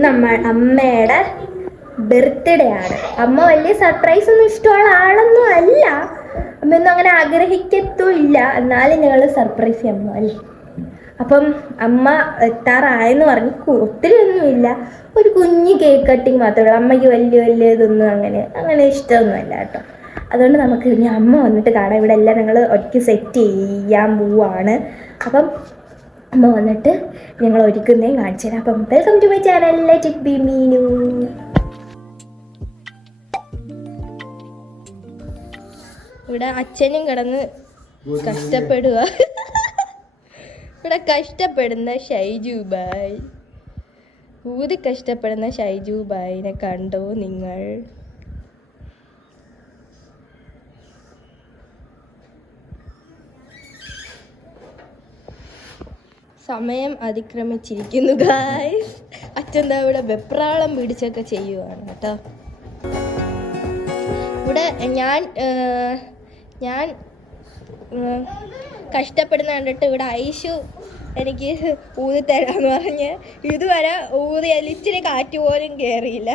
ഇന്ന് അമ്മയുടെ ബർത്ത്ഡേ ആണ്. അമ്മ വലിയ സർപ്രൈസ് ഒന്നും ഇഷ്ടമുള്ള ആളൊന്നും അല്ല, അമ്മയൊന്നും അങ്ങനെ ആഗ്രഹിക്കത്തും ഇല്ല, എന്നാലും ഞങ്ങൾ സർപ്രൈസ് ചെയ്യാൻ അല്ലേ. അപ്പം അമ്മ എത്താറായെന്ന് പറഞ്ഞ് ഒത്തിരി ഒന്നുമില്ല, ഒരു കുഞ്ഞ് കേക്ക് കട്ടിങ് മാത്രമേ ഉള്ളൂ. അമ്മയ്ക്ക് വലിയ ഇതൊന്നും അങ്ങനെ ഇഷ്ടമൊന്നുമല്ല കേട്ടോ. അതുകൊണ്ട് നമുക്ക് ഇനി അമ്മ വന്നിട്ട് കാണാം. ഇവിടെ എല്ലാം ഞങ്ങൾ ഒറ്റ സെറ്റ് ചെയ്യാൻ പോവാണ്. അപ്പം അമ്മ വന്നിട്ട് ഞങ്ങൾ ഒരുക്കുന്നേയും കാണിച്ചു തരാം. അപ്പം welcome to my channel let it be Meenu. ഇവിടെ അച്ഛനും കിടന്ന് കഷ്ടപ്പെടുക. ഇവിടെ കഷ്ടപ്പെടുന്ന ഷൈജു ബായ്, ഊതി കഷ്ടപ്പെടുന്ന ഷൈജു ബായിനെ കണ്ടോ നിങ്ങൾ? സമയം അതിക്രമിച്ചിരിക്കുന്നു ഗായ്സ്. അച്ഛൻ ദാ ഇവിടെ വെപ്രാളം പിടിച്ചൊക്കെ ചെയ്യുവാണ് കേട്ടോ. ഇവിടെ ഞാൻ കഷ്ടപ്പെടുന്ന കണ്ടിട്ട് ഇവിടെ ഐഷു എനിക്ക് ഊതി തരാന്ന് പറഞ്ഞ് ഇതുവരെ ഊതിയാൽ ഇച്ചിരി കാറ്റ് പോലും കയറിയില്ല.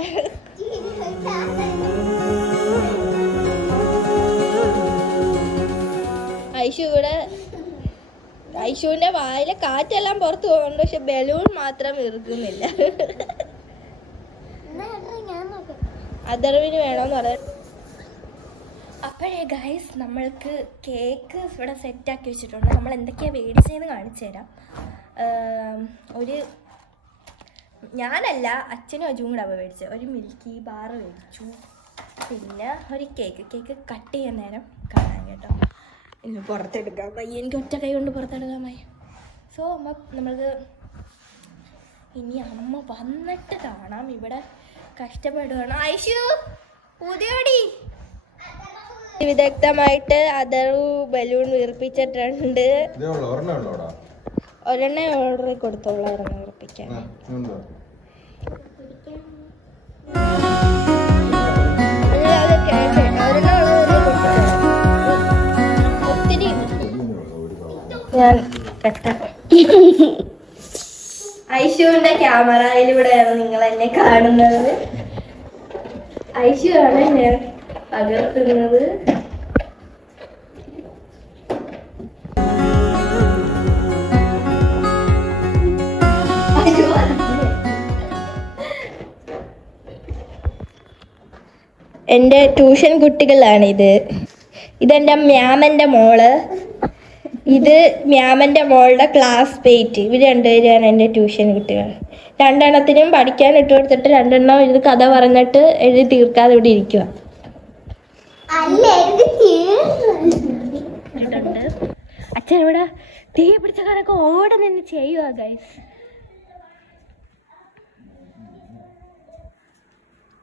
ഐഷുവിന്റെ വായിലെ കാറ്റെല്ലാം പുറത്തു പോകുന്നുണ്ട്, പക്ഷെ ബലൂൺ മാത്രം ഇറുക്കുന്നില്ല. അതർവിന് വേണമെന്ന് പറയാം. അപ്പോഴേ ഗൈസ്, നമ്മൾക്ക് കേക്ക് ഇവിടെ സെറ്റാക്കി വെച്ചിട്ടുണ്ട്. നമ്മൾ എന്തൊക്കെയാണ് മേടിച്ചതെന്ന് കാണിച്ചു തരാം. ഞാനല്ല, അച്ഛനും അജുവും കൂടെ മേടിച്ചത്. ഒരു മിൽക്കി ബാർ മേടിച്ചു, പിന്നെ ഒരു കേക്ക് കട്ട് ചെയ്യാൻ നേരം കാണാൻ കേട്ടോ. ഇന്ന് പുറത്തെടുക്കാൻ വയ്യ, എനിക്ക് ഒറ്റ കൈ കൊണ്ട് പുറത്തെടുക്കാൻ വയ്യ. സോ നമ്മൾക്ക് ഇനി അമ്മ വന്നിട്ട് കാണാം. ഇവിടെ കഷ്ടപ്പെടുകയാണ്. ഐഷു പുതിയോടി വിദഗ്ധമായിട്ട് അതറു ബലൂൺ വീർപ്പിച്ചിട്ടുണ്ട്. ഒരെണ്ണ ഓർഡർ കൊടുത്തോളൂ, ഒരെണ്ണം വീർപ്പിക്കാൻ. ഞാൻ ഐഷുവിന്റെ ക്യാമറയിലൂടെയാണ് നിങ്ങൾ എന്നെ കാണുന്നത്. ഐഷു ആണ് ഞാൻ പകർത്തുന്നത്. എൻ്റെ ട്യൂഷൻ കുട്ടികളാണിത്. ഇതെൻ്റെ മ്യാമൻ്റെ മോള്, ഇത് മ്യാമൻ്റെ മോളുടെ ക്ലാസ്മേറ്റ്. ഇവർ രണ്ടുപേരാണ് എൻ്റെ ട്യൂഷൻ കുട്ടികൾ. രണ്ടെണ്ണത്തിനും പഠിക്കാൻ ഇട്ട് കൊടുത്തിട്ട് രണ്ടെണ്ണം ഇത് കഥ പറഞ്ഞിട്ട് എഴുതി തീർക്കാതെ ഇവിടെ ഇരിക്കുക. അച്ഛൻ ഇവിടെ തീ പിടിച്ച കണക്ക് ഓടെ നിന്ന് ചെയ്യുക ഗൈസ്.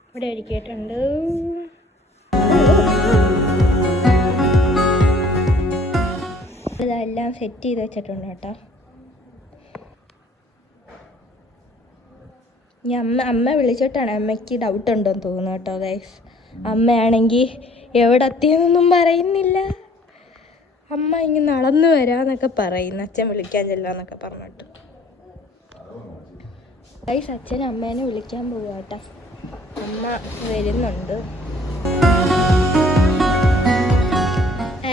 ഇവിടെ ഒരുക്കിയിട്ടുണ്ട്. ഇതെല്ലാം സെറ്റ് ചെയ്ത് വെച്ചിട്ടുണ്ട് കേട്ടോ. ഇനി അമ്മ വിളിച്ചിട്ടാണ്. അമ്മയ്ക്ക് ഡൗട്ട് ഉണ്ടോയെന്ന് തോന്നുന്നു കേട്ടോ ഗൈസ്. അമ്മയാണെങ്കിൽ എവിടെ എത്തിയെന്നൊന്നും പറയുന്നില്ല. അമ്മ ഇങ്ങനെ നടന്നു വരാന്നൊക്കെ പറയുന്നു, അച്ഛൻ വിളിക്കാൻ ചെല്ലാന്നൊക്കെ പറഞ്ഞിട്ട്. ഗൈസ്, അച്ഛൻ അമ്മേനെ വിളിക്കാൻ പോവുക കേട്ടോ. അമ്മ വരുന്നുണ്ട്.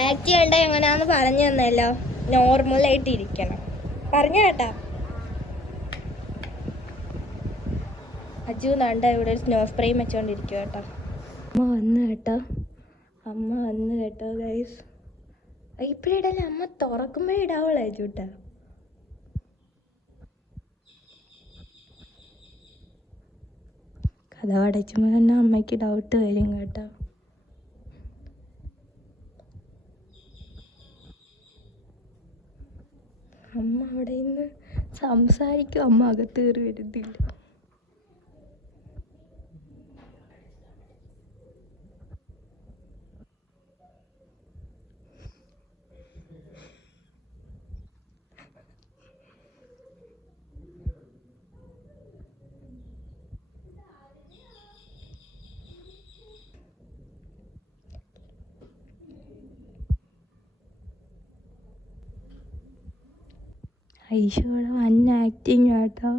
ആക്ട് ചെയ്യണ്ട എങ്ങനെയാന്ന് പറഞ്ഞു തന്നല്ലോ. നോർമലായിട്ട് ഇരിക്കണം പറഞ്ഞു കേട്ടാ. അജു നാണ്ട ഇവിടെ ഒരു സ്നോ സ്പ്രേ വെച്ചോണ്ടിരിക്കുക കേട്ടോ. അമ്മ വന്ന് കേട്ടോ ഗൈസ്. ഇപ്പഴിടല്ലേ, അമ്മ തുറക്കുമ്പോഴേ ഇടാവുള്ളൂ അജൂട്ടാ. കഥ അടച്ചുമ്പോൾ തന്നെ അമ്മയ്ക്ക് ഡൗട്ട് വരും കേട്ടോ. അമ്മ അവിടെ നിന്ന് സംസാരിക്കും, അമ്മ അകത്ത് കയറി വരുന്നില്ല. ഐഷോടെ വൻ ആക്ടിങ് കേട്ടോ.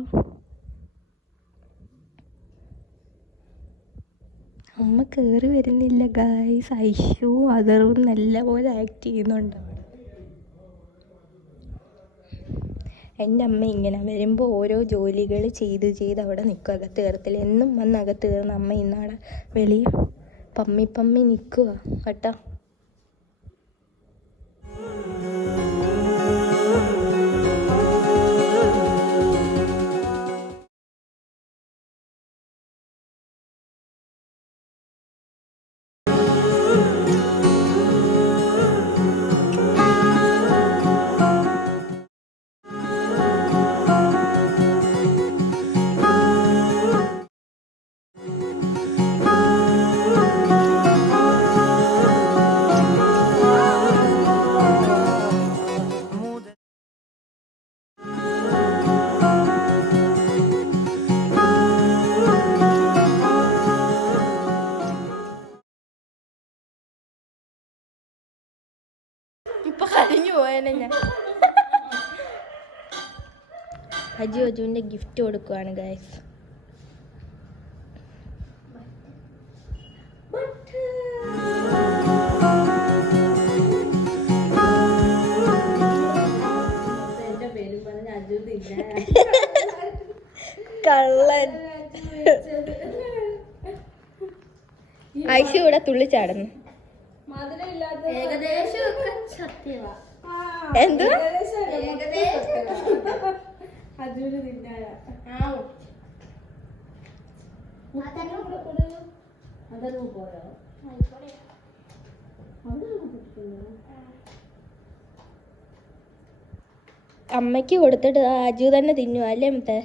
അമ്മ കയറി വരുന്നില്ല ഗൈസ്. ഐഷു അതറും നല്ല പോലെ ആക്ട് ചെയ്യുന്നുണ്ട്. എൻ്റെ അമ്മ ഇങ്ങനെ വരുമ്പോൾ ഓരോ ജോലികൾ ചെയ്ത് അവിടെ നിൽക്കും, അകത്ത് കയറത്തില്ല. എന്നും വന്ന് അകത്ത് കയറുന്ന അമ്മ ഇന്നാടെ വെളിയിൽ പമ്മി നിൽക്കുക കേട്ടോ. ഇപ്പൊ കഴിഞ്ഞു പോയനെ ഞാൻ. അജുവിന്റെ ഗിഫ്റ്റ് കൊടുക്കുവാണ് ഗൈസ്. കള്ളൻ. ഐഷു ഇവിടെ തുള്ളിച്ചാടുന്നു. എന്ത് അമ്മയ്ക്ക് കൊടുത്തിട്ട് അജു തന്നെ തിന്നു അല്ലേ മറ്റേ.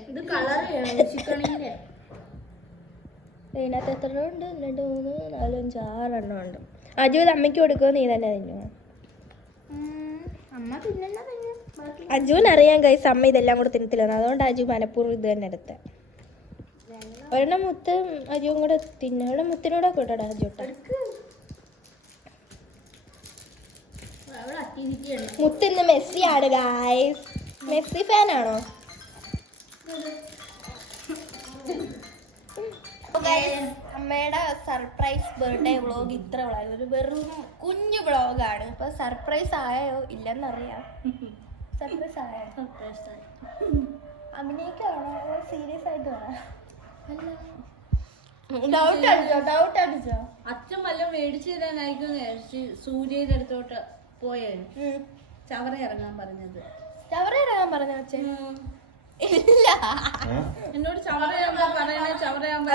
ഇതിനകത്ത് എത്ര ഉണ്ട്? 2 3 4 5 6 എണ്ണം ഉണ്ട്. അജു ഇത് അമ്മയ്ക്ക് കൊടുക്കുമോ നീ തന്നെ തിന്നു? അജുവിനറിയാം ഗൈസ് അമ്മ ഇതെല്ലാം കൂടെ തിന്നത്തില്ലെന്ന്, അതുകൊണ്ട് അജു മനഃപൂർവ്വം ഇത് തന്നെ എടുത്ത. ഒരെണ്ണം മുത്ത് അജുവും കൂടെ തിന്നു. ഒരെണ്ണം മുത്തിനൂടെ കൂട്ടടാ അജുട്ട. മുത്ത് ഇന്ന് മെസ്സിയാണ് ഗൈസ്. മെസ്സി ഫാനാണോ? അമ്മയുടെ സർപ്രൈസ് ബർത്ത്ഡേ വ്ളോഗ് ഇത്ര ഒരു വെറും കുഞ്ഞു വ്ളോഗാണ്. ഇപ്പൊ സർപ്രൈസ് ആയോ ഇല്ലെന്നറിയാം. സർപ്രൈസ് ആയോ? അഭിനയിക്കാണോ സീരിയസ് ആയിട്ട് വേണം? ഡൗട്ട് അടിച്ചോ? അച്ഛൻ വല്ലതും മേടിച്ചു തരാനായിരിക്കും. സൂര്യയുടെ അടുത്തോട്ട് പോയേ ചവറ ഇറങ്ങാൻ പറഞ്ഞത്. ചവറ ഇറങ്ങാൻ പറഞ്ഞ അച്ഛൻ? ഇല്ല, എന്നോട് ചവറയാകുമ്പോ പറയണേ. ചവറയാകുമ്പോ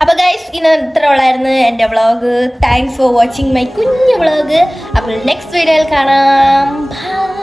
അപ്പൊ ഗൈസ് ഇന്ന് ഇത്ര ഉള്ളായിരുന്നു എൻ്റെ vlog. Thanks for watching my കുഞ്ഞു വ്ളോഗ്. അപ്പോൾ നെക്സ്റ്റ് വീഡിയോയിൽ കാണാം. ബൈ.